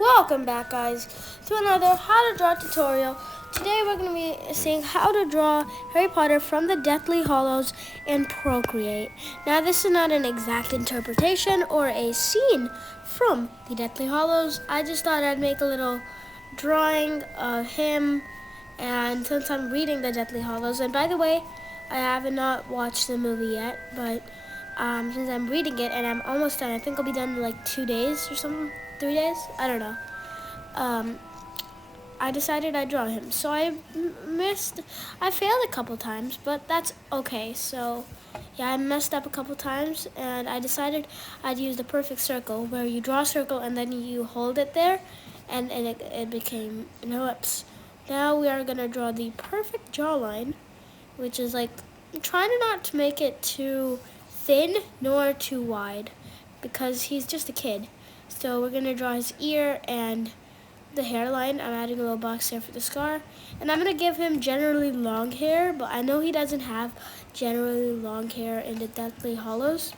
Welcome back, guys, to another how to draw tutorial. Today we're going to be seeing how to draw Harry Potter from the Deathly Hallows in Procreate. Now, this is not an exact interpretation or a scene from the Deathly Hallows. I just thought I'd make a little drawing of him, and since I'm reading the Deathly Hallows, and by the way, I have not watched the movie yet, but since I'm reading it and I'm almost done, I think I'll be done in like 2 days or something. 3 days? I don't know. I decided I'd draw him. So I failed a couple times, but that's okay. So yeah, I messed up a couple times, and I decided I'd use the perfect circle, where you draw a circle and then you hold it there, and it became an ellipse. Now we are gonna draw the perfect jawline, which is like, trying not to make it too thin nor too wide, because he's just a kid. So we're gonna draw his ear and the hairline. I'm adding a little box here for the scar. And I'm gonna give him generally long hair, but I know he doesn't have generally long hair in the Deathly Hallows.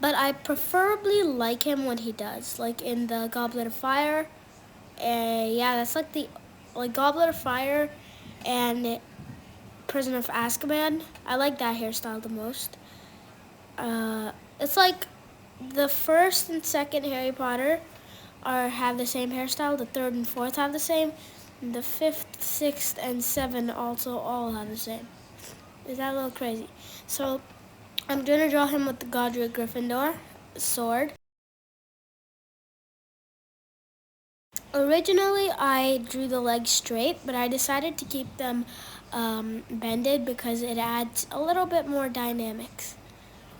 But I preferably like him when he does, like in the Goblet of Fire. Yeah, that's like Goblet of Fire and Prisoner of Azkaban. I like that hairstyle the most. It's like the first and second Harry Potter have the same hairstyle. The third and fourth have the same. And the fifth, sixth, and seventh also all have the same. Is that a little crazy? So I'm gonna draw him with the Godric Gryffindor sword. Originally, I drew the legs straight, but I decided to keep them bended because it adds a little bit more dynamics,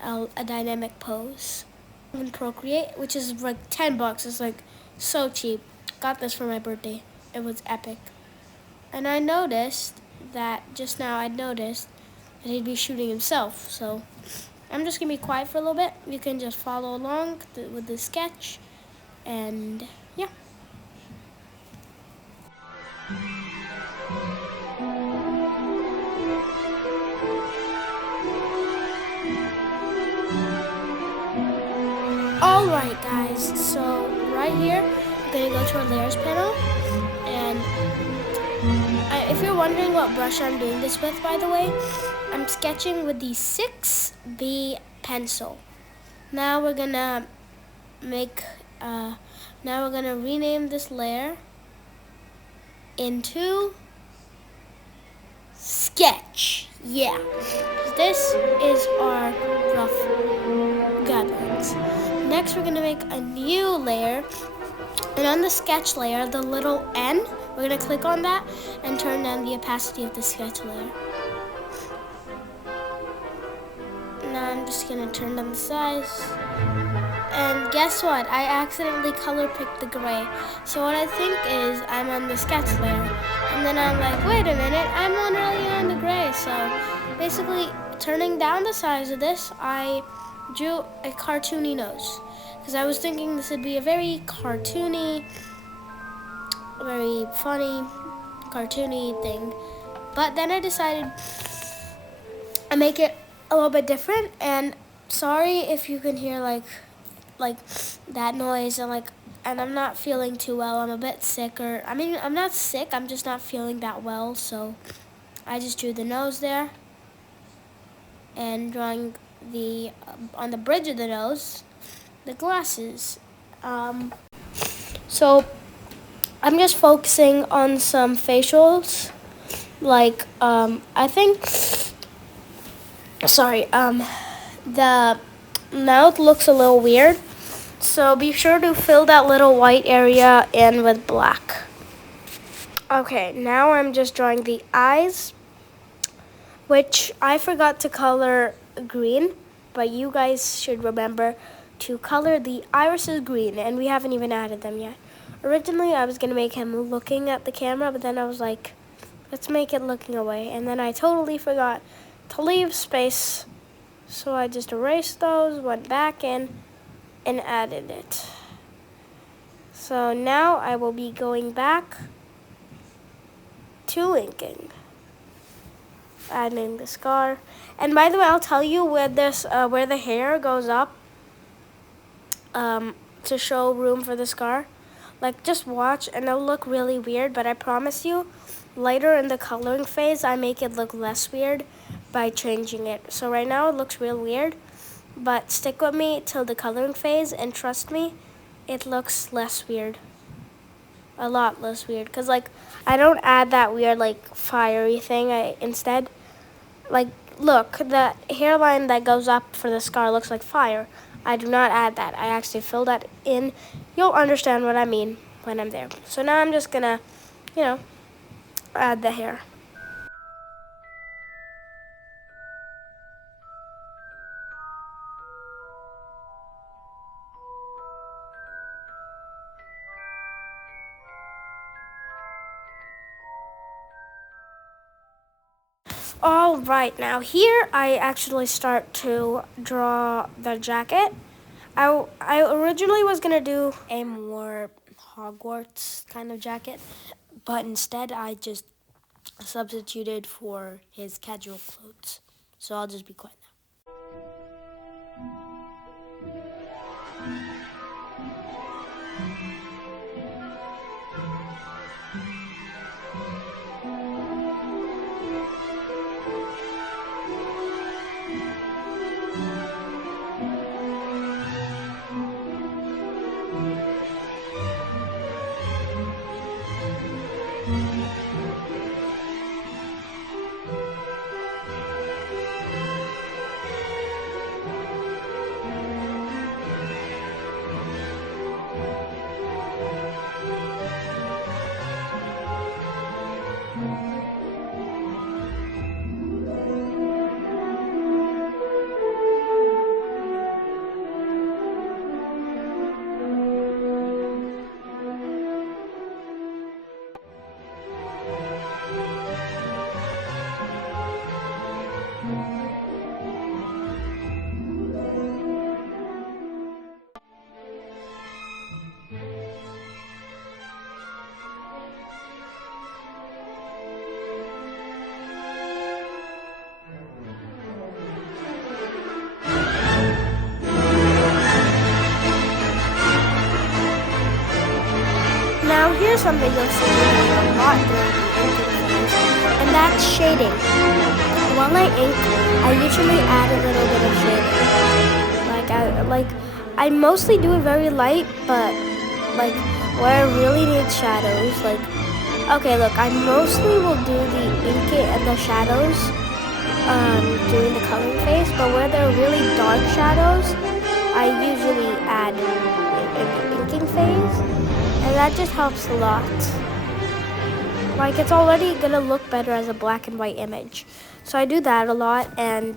a dynamic pose. In Procreate, which is like $10. It's like so cheap. Got this for my birthday. It was epic. And I noticed that just now, that he'd be shooting himself. So I'm just gonna be quiet for a little bit. You can just follow along with the sketch, and yeah. Alright, guys, so right here, I'm going to go to our layers panel, and if you're wondering what brush I'm doing this with, by the way, I'm sketching with the 6B pencil. Now we're going to rename this layer into Sketch. Yeah, this is our rough guidelines. Next, we're gonna make a new layer, and on the sketch layer, the little N, we're gonna click on that and turn down the opacity of the sketch layer. Now I'm just gonna turn down the size. And guess what? I accidentally color picked the gray. So what I think is I'm on the sketch layer, and then I'm like, wait a minute, I'm already on the gray. So basically, turning down the size of this, I drew a cartoony nose, because I was thinking this would be a very cartoony, very funny, cartoony thing. But then I decided I make it a little bit different, and sorry if you can hear like that noise, and I'm not feeling too well. I'm a bit sick, I'm not sick, I'm just not feeling that well. So I just drew the nose there, and drawing on the bridge of the nose, the glasses. So I'm just focusing on some facials, I think, the mouth looks a little weird, so be sure to fill that little white area in with black. Okay, now I'm just drawing the eyes, which I forgot to color green, but you guys should remember to color the irises green, and we haven't even added them yet. Originally, I was gonna make him looking at the camera, but then I was like, let's make it looking away, and then I totally forgot to leave space, so I just erased those, went back in, and added it. So now I will be going back to inking, adding the scar. And by the way, I'll tell you where the hair goes up to show room for the scar. Like, just watch and it'll look really weird, but I promise you, later in the coloring phase, I make it look less weird by changing it. So right now it looks real weird, but stick with me till the coloring phase and trust me, it looks less weird. A lot less weird, because like, I don't add that weird like fiery thing. I instead, like, look, the hairline that goes up for the scar looks like fire. I do not add that. I actually fill that in. You'll understand what I mean when I'm there. So now I'm just gonna, add the hair. All right, now here I actually start to draw the jacket. I originally was gonna do a more Hogwarts kind of jacket, but instead I just substituted for his casual clothes. So I'll just be quiet now. Now here's something you'll see me doing a lot during the inking phase, and that's shading. While I ink, I usually add a little bit of shading. I mostly do it very light, but like where I really need shadows, okay, look, I mostly will do the inking and the shadows during the coloring phase, but where they're really dark shadows, I usually add in the inking phase, and that just helps a lot. Like, it's already gonna look better as a black and white image. So I do that a lot, and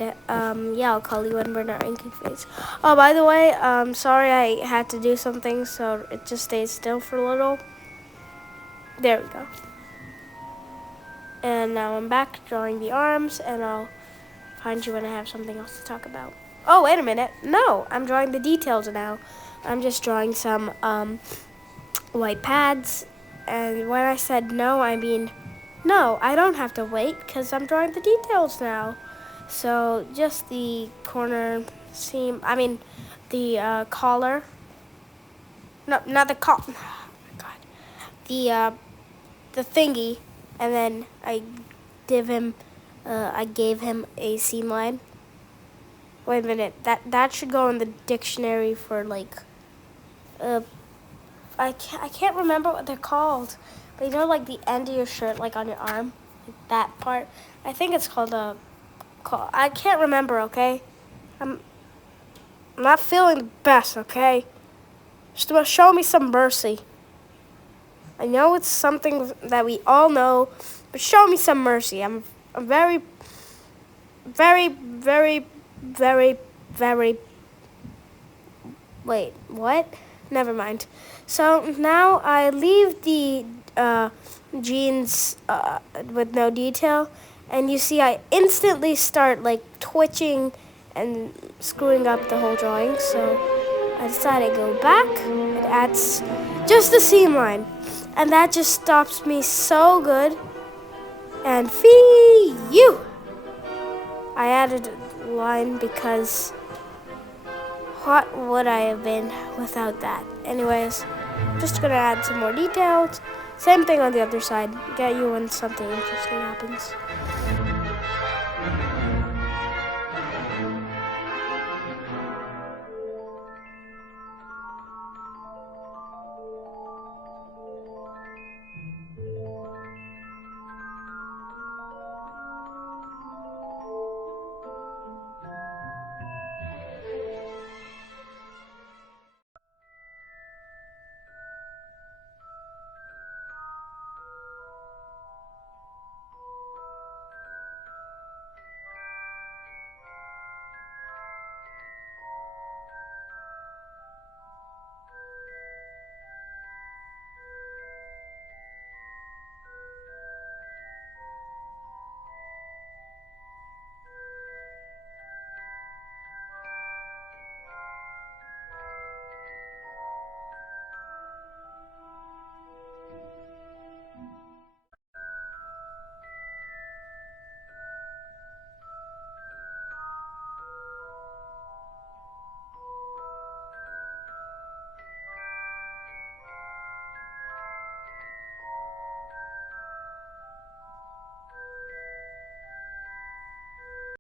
yeah, I'll call you when we're in our inking phase. Oh, by the way, sorry I had to do something, so it just stays still for a little. There we go. And now I'm back drawing the arms, and I'll find you when I have something else to talk about. Oh, wait a minute. No, I'm drawing the details now. I'm just drawing some white pads, and when I said no, I mean no, I don't have to wait because I'm drawing the details now. So just the corner seam, the collar. No, not the collar. Oh my God. The thingy, and then I gave him a seam line. Wait a minute, that should go in the dictionary for like, I can't remember what they're called, but you know, like the end of your shirt, like on your arm, like that part. I think it's called I can't remember. Okay, I'm not feeling the best. Okay, just show me some mercy. I know it's something that we all know, but show me some mercy. I'm very, very, very, very, very. Wait, what? Never mind. So now I leave the jeans with no detail, and you see I instantly start like twitching and screwing up the whole drawing. So I decided to go back and add just the seam line, and that just stops me so good. And fee you! I added a line because what would I have been without that? Anyways, Just gonna add some more details. Same thing on the other side. Get you when something interesting happens.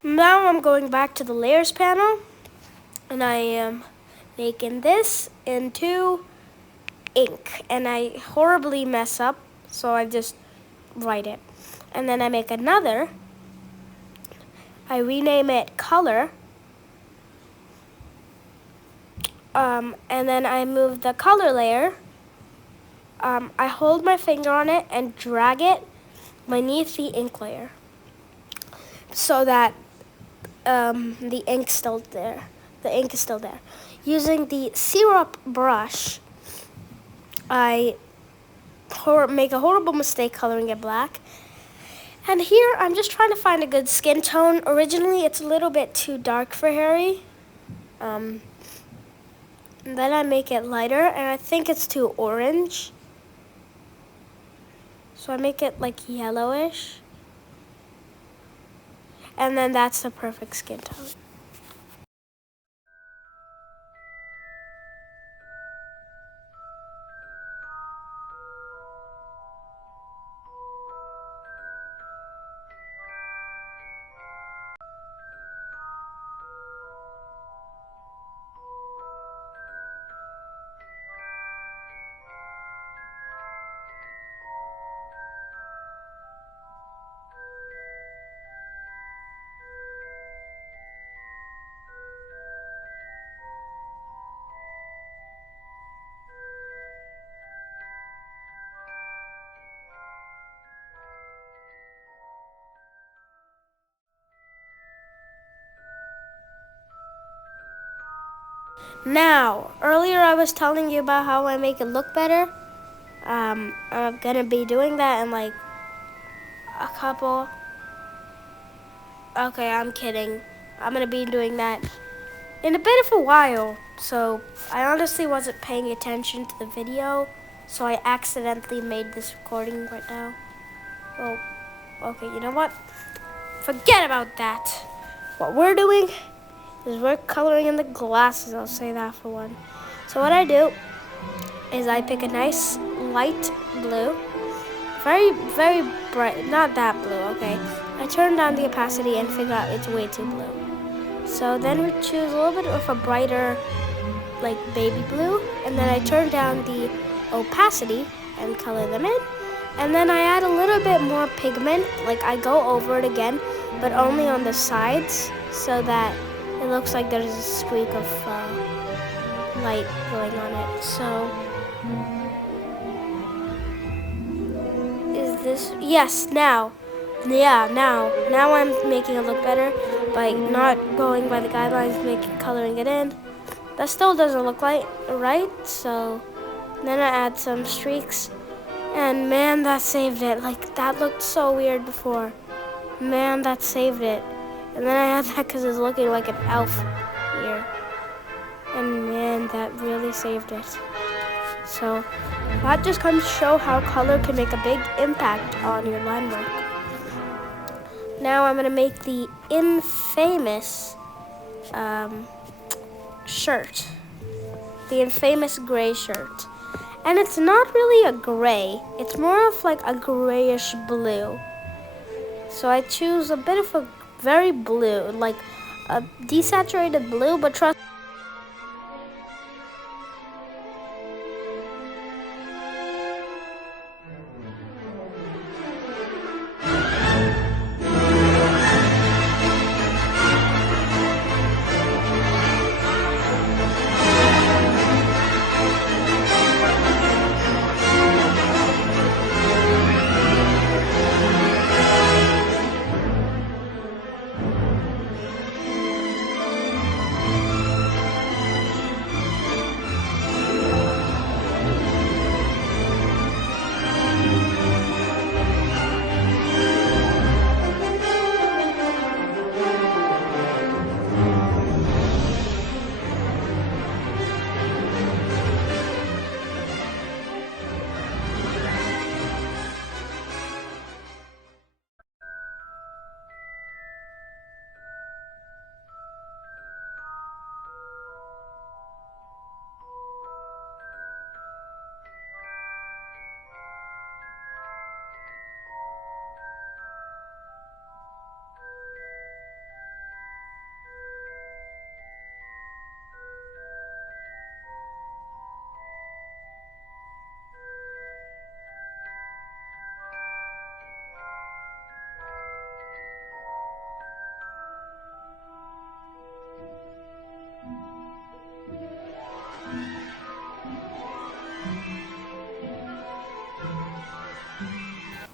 Now I'm going back to the layers panel, and I am making this into ink, and I horribly mess up, so I just write it. And then I make another, I rename it color, and then I move the color layer. I hold my finger on it and drag it beneath the ink layer so that the ink's still there. The ink is still there. Using the syrup brush, I make a horrible mistake coloring it black. And here, I'm just trying to find a good skin tone. Originally, it's a little bit too dark for Harry. And then I make it lighter, and I think it's too orange. So I make it like yellowish. And then that's the perfect skin tone. Now, earlier I was telling you about how I make it look better. I'm gonna be doing that in like a couple. Okay, I'm kidding. I'm gonna be doing that in a bit of a while. So I honestly wasn't paying attention to the video, so I accidentally made this recording right now. Well, okay, you know what? Forget about that. What we're doing is we're coloring in the glasses. I'll say that for one. So what I do is I pick a nice light blue, very, very bright, not that blue, okay? I turn down the opacity and figure out it's way too blue. So then we choose a little bit of a brighter, like baby blue, and then I turn down the opacity and color them in. And then I add a little bit more pigment, like I go over it again, but only on the sides, so that it looks like there's a streak of light going on it. So, is this, yes, now I'm making it look better by not going by the guidelines, coloring it in. That still doesn't look like right, so then I add some streaks, and man, that saved it. Like, that looked so weird before. Man, that saved it. And then I add that because it's looking like an elf here. And man, that really saved it. So that just comes to show how color can make a big impact on your line work. Now I'm gonna make the infamous shirt. The infamous gray shirt. And it's not really a gray. It's more of like a grayish blue. So I choose a bit of a very blue, like a desaturated blue, but trust.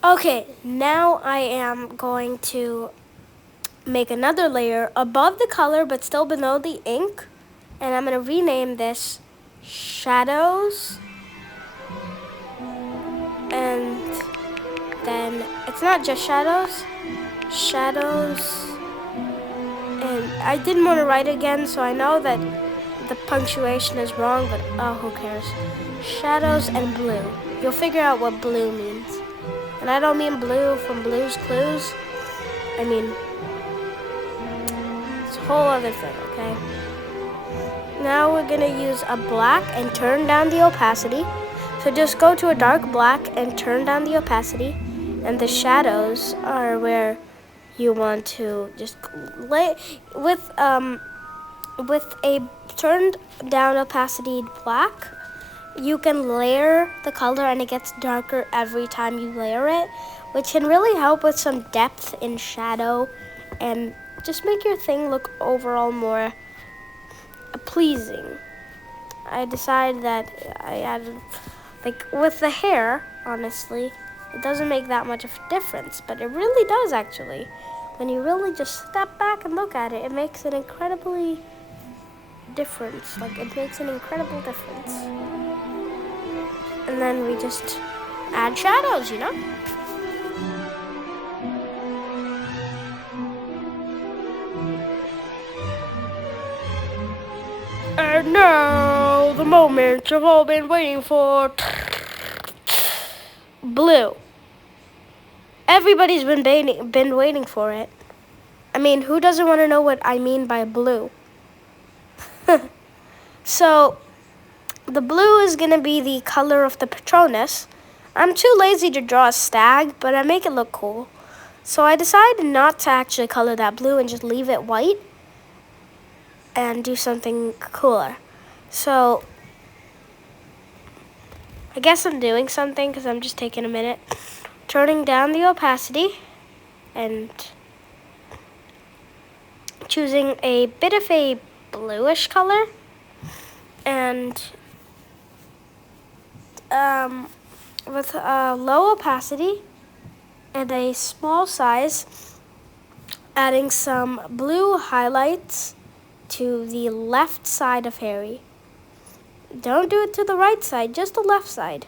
Okay, now I am going to make another layer above the color but still below the ink. And I'm going to rename this Shadows. And then it's not just Shadows. Shadows. And I didn't want to write again, so I know that the punctuation is wrong, but oh, who cares? Shadows and blue. You'll figure out what blue means. And I don't mean blue from Blue's Clues. I mean, it's a whole other thing, okay? Now we're gonna use a black and turn down the opacity. So just go to a dark black and turn down the opacity. And the shadows are where you want to just lay with a turned down opacity black. You can layer the color and it gets darker every time you layer it, which can really help with some depth in shadow and just make your thing look overall more pleasing. I decided that I added, like with the hair, honestly, it doesn't make that much of a difference, but it really does actually. When you really just step back and look at it, it makes an incredibly difference. Like it makes an incredible difference. And then we just add shadows, you know? And now, the moment you've all been waiting for. Blue. Everybody's been waiting for it. I mean, who doesn't want to know what I mean by blue? So, the blue is going to be the color of the Patronus. I'm too lazy to draw a stag, but I make it look cool. So I decided not to actually color that blue and just leave it white and do something cooler. So I guess I'm doing something because I'm just taking a minute. Turning down the opacity and choosing a bit of a bluish color. And with a low opacity and a small size, adding some blue highlights to the left side of Harry. Don't do it to the right side, just the left side.